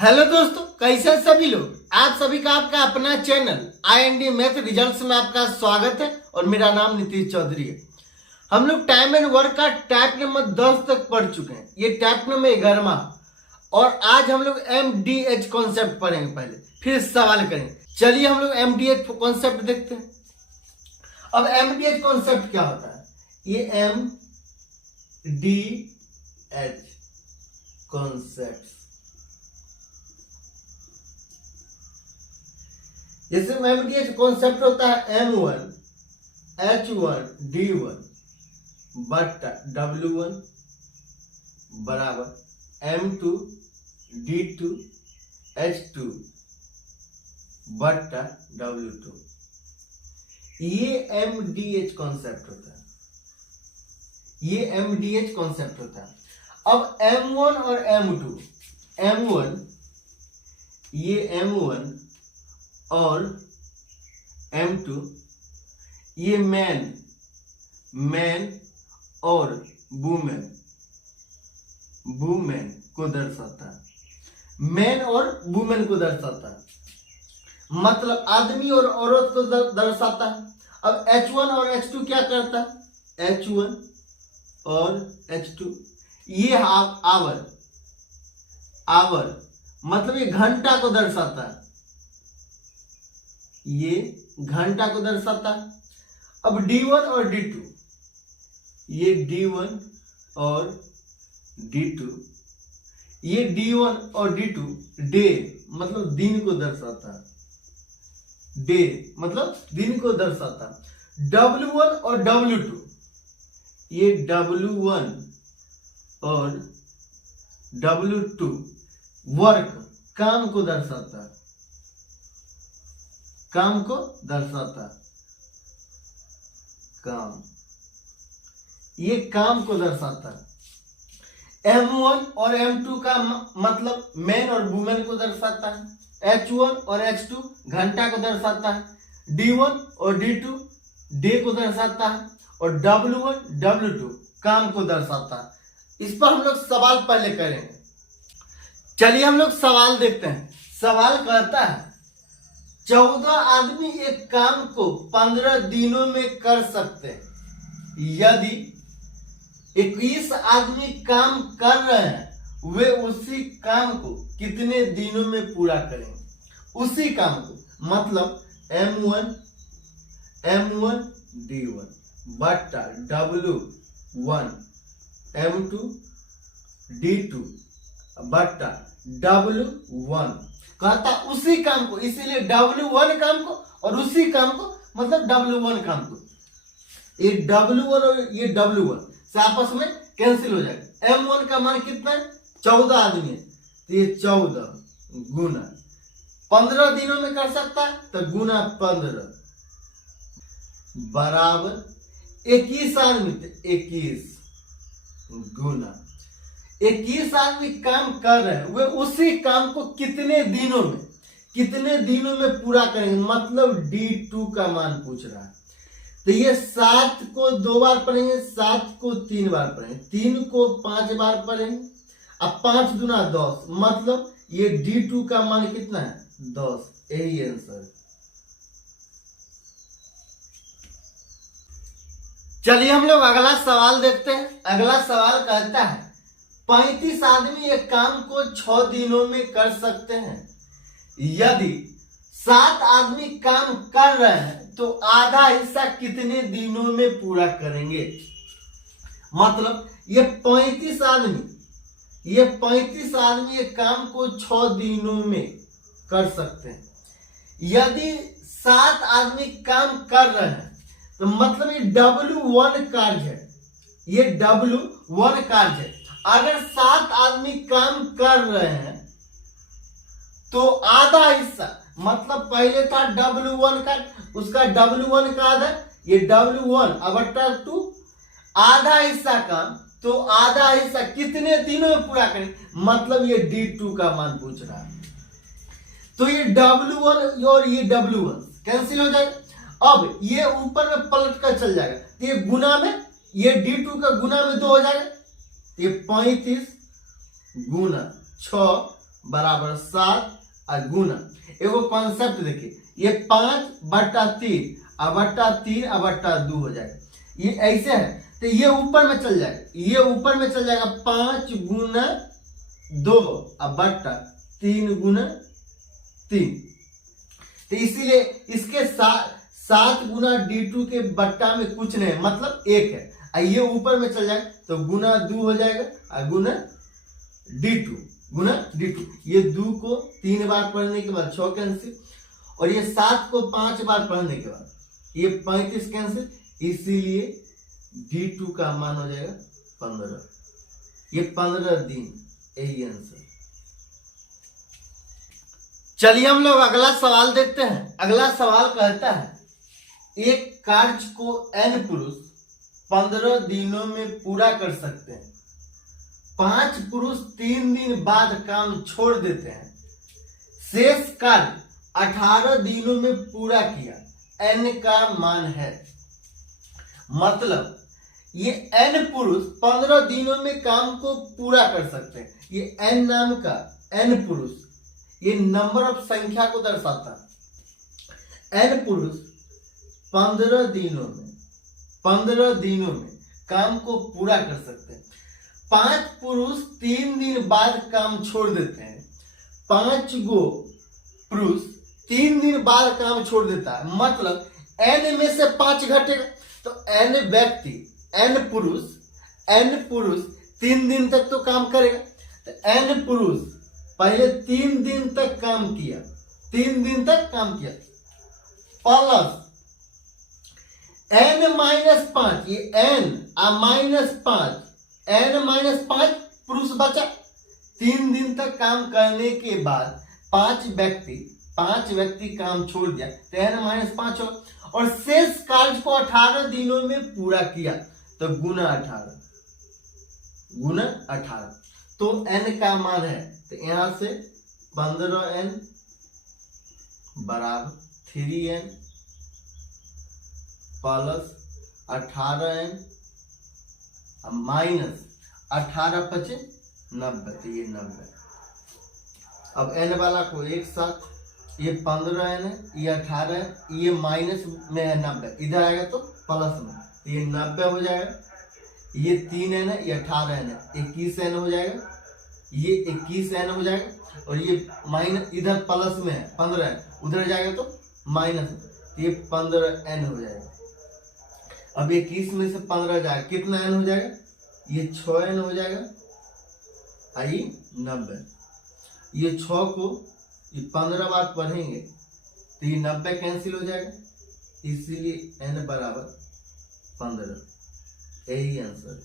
Hello दोस्तों, कैसे सभी लोग। आप सभी का आपका अपना चैनल IND मैथ रिजल्ट्स में आपका स्वागत है और मेरा नाम नीतीश चौधरी है। हम लोग टाइम एंड वर्क का टैप नंबर 10 तक पढ़ चुके हैं। ये टैप नंबर 11वां और आज हम लोग MDH कॉन्सेप्ट पढ़ेंगे। पहले फिर सवाल करेंगे। चलिए हम लोग MDH कॉन्सेप्ट देखते हैं। अब MDH कॉन्सेप्ट क्या होता है? ये MDH कॉन्सेप्ट, जैसे MDH कॉन्सेप्ट होता है M1 H1 D1 बट्टा W1 बराबर M2 D2 H2 बट्टा W2। ये MDH कॉन्सेप्ट होता है। ये MDH कॉन्सेप्ट होता है। अब M1 और M2, M1 ये M1 और M2 ये मैन और वुमेन को दर्शाता है। मैन और वुमेन को दर्शाता है, मतलब आदमी और औरत को दर्शाता है। अब H1 और H2 क्या करता है? H1 और H2 ये आवर मतलब ये घंटा को दर्शाता है। ये घंटा को दर्शाता है। अब D1 और D2, ये D1 और D2, ये D1 और D2 डे मतलब दिन को दर्शाता है। डे मतलब दिन को दर्शाता है। W1 और W2, ये W1 और W2 वर्क काम को दर्शाता है। काम को दर्शाता है। काम, ये काम को दर्शाता है। M1 और M2 का मतलब मैन और वुमेन को दर्शाता है। H1 और H2 घंटा को दर्शाता है। D1 और D2 डे को दर्शाता है और W1 W2 काम को दर्शाता है। इस पर हम लोग सवाल पहले करेंगे। चलिए हम लोग सवाल देखते हैं। सवाल कहता है 14 आदमी एक काम को 15 दिनों में कर सकते हैं। यदि 21 आदमी काम कर रहे हैं, वे उसी काम को कितने दिनों में पूरा करेंगे? उसी काम को मतलब M1 D1 बट्टा W1 M2 D2 बट्टा W1 कहता उसी काम को, इसीलिए W1 काम को और उसी काम को मतलब W1 काम को। ये W1 और ये W1 से आपस में कैंसिल हो जाएगा। M1 का मान कितना है? 14 आदमी है, तो ये 14 गुना 15 दिनों में कर सकता है, तो गुना 15 बराबर 21 आदमी, तो 21 गुना 21 आदमी काम कर रहे हैं, वे उसी काम को कितने दिनों में पूरा करेंगे, मतलब D2 का मान पूछ रहा है। तो ये 7 को 2 बार पढ़ेंगे, 7 को 3 बार पढ़ेंगे, 3 को 5 बार पढ़ेंगे। अब 5 गुना 10 मतलब ये D2 का मान कितना है? 10। यही आंसर। चलिए हम लोग अगला सवाल देखते हैं। अगला सवाल कहता है 35 आदमी एक काम को 6 दिनों में कर सकते हैं। यदि 7 आदमी काम कर रहे हैं, तो आधा हिस्सा कितने दिनों में पूरा करेंगे? मतलब ये 35 आदमी एक काम को 6 दिनों में कर सकते हैं। यदि 7 आदमी काम कर रहे हैं, तो मतलब ये W1 कार्य है। ये W1 कार्य है। अगर 7 आदमी काम कर रहे हैं, तो आधा हिस्सा मतलब पहले था W1 का, उसका W1 का आधा, ये W1 बट्टा 2 आधा हिस्सा काम, तो आधा हिस्सा कितने दिनों में पूरा करें, मतलब ये D2 का मान पूछ रहा है। तो ये W1 और ये W1 कैंसिल हो जाएगा। अब ये ऊपर में पलट कर चल जाएगा, तो ये गुना में, ये D2 का गुना में 2 हो जाएगा। ये 35 गुना 6 बराबर 7 और गुना एगो कॉन्सेप्ट देखिए, ये 5/3 और बट्टा 3 और बट्टा 2 हो जाएगा। ये ऐसे है तो ये ऊपर में चल जाएगा, ये ऊपर में चल जाएगा 5 गुना 2 और बट्टा 3 गुना 3। तो इसीलिए इसके 7 गुना d2 के बट्टा में कुछ नहीं मतलब 1 है, और ये ऊपर में चल जाए तो गुना 2 हो जाएगा और गुना d2 ये 2 को 3 बार पढ़ने के बाद 6 कैंसिल, और ये 7 को 5 बार पढ़ने के बाद ये 35 कैंसिल, इसीलिए d2 का मान हो जाएगा 15। ये 15 दिन, यही आंसर। चलिए हम लोग अगला सवाल देखते हैं। अगला सवाल कहता है एक कार्य को n पुरुष 15 दिनों में पूरा कर सकते हैं, 5 पुरुष 3 दिन बाद काम छोड़ देते हैं, शेष कार्य 18 दिनों में पूरा किया, n का मान है। मतलब ये n पुरुष 15 दिनों में काम को पूरा कर सकते हैं। ये n नाम का n पुरुष ये नंबर ऑफ संख्या को दर्शाता है। n पुरुष 15 दिनों में काम को पूरा कर सकते हैं, 5 पुरुष 3 दिन बाद काम छोड़ देते हैं, 5 गो पुरुष 3 दिन बाद काम छोड़ देता है। मतलब n में से 5 घटेगा तो n व्यक्ति n पुरुष 3 दिन तक तो काम करेगा। तो n पुरुष पहले 3 दिन तक काम किया, प्लस n-5, ये n -5 पुरुष बचा। 3 दिन तक काम करने के बाद 5 व्यक्ति काम छोड़ दिया तो n-5 होगा, और शेष कार्य को 18 दिनों में पूरा किया तो गुना 18 तो n का मान है। तो यहां से 15n बराबर 3n प्लस 18n माइनस 18 × 90 तो ये 90। अब n वाला को एक साथ, ये 15n है, ये 18 है, ये माइनस में है 90, इधर आएगा तो प्लस में, तो ये 90 हो जाएगा। ये 3n है, ये 18n है, 21n हो जाएगा, ये 21n हो जाएगा, और ये माइनस इधर प्लस में है 15n, उधर जाएगा तो माइनस में, ये 15n हो जाएगा। अब 21 में से 15 जाएगा, कितना n हो जाएगा? ये 6n हो जाएगा, आई 90। ये 6 को ये 15 बार पढ़ेंगे तो ये 90 कैंसिल हो जाएगा, इसीलिए n बराबर 15, यही आंसर।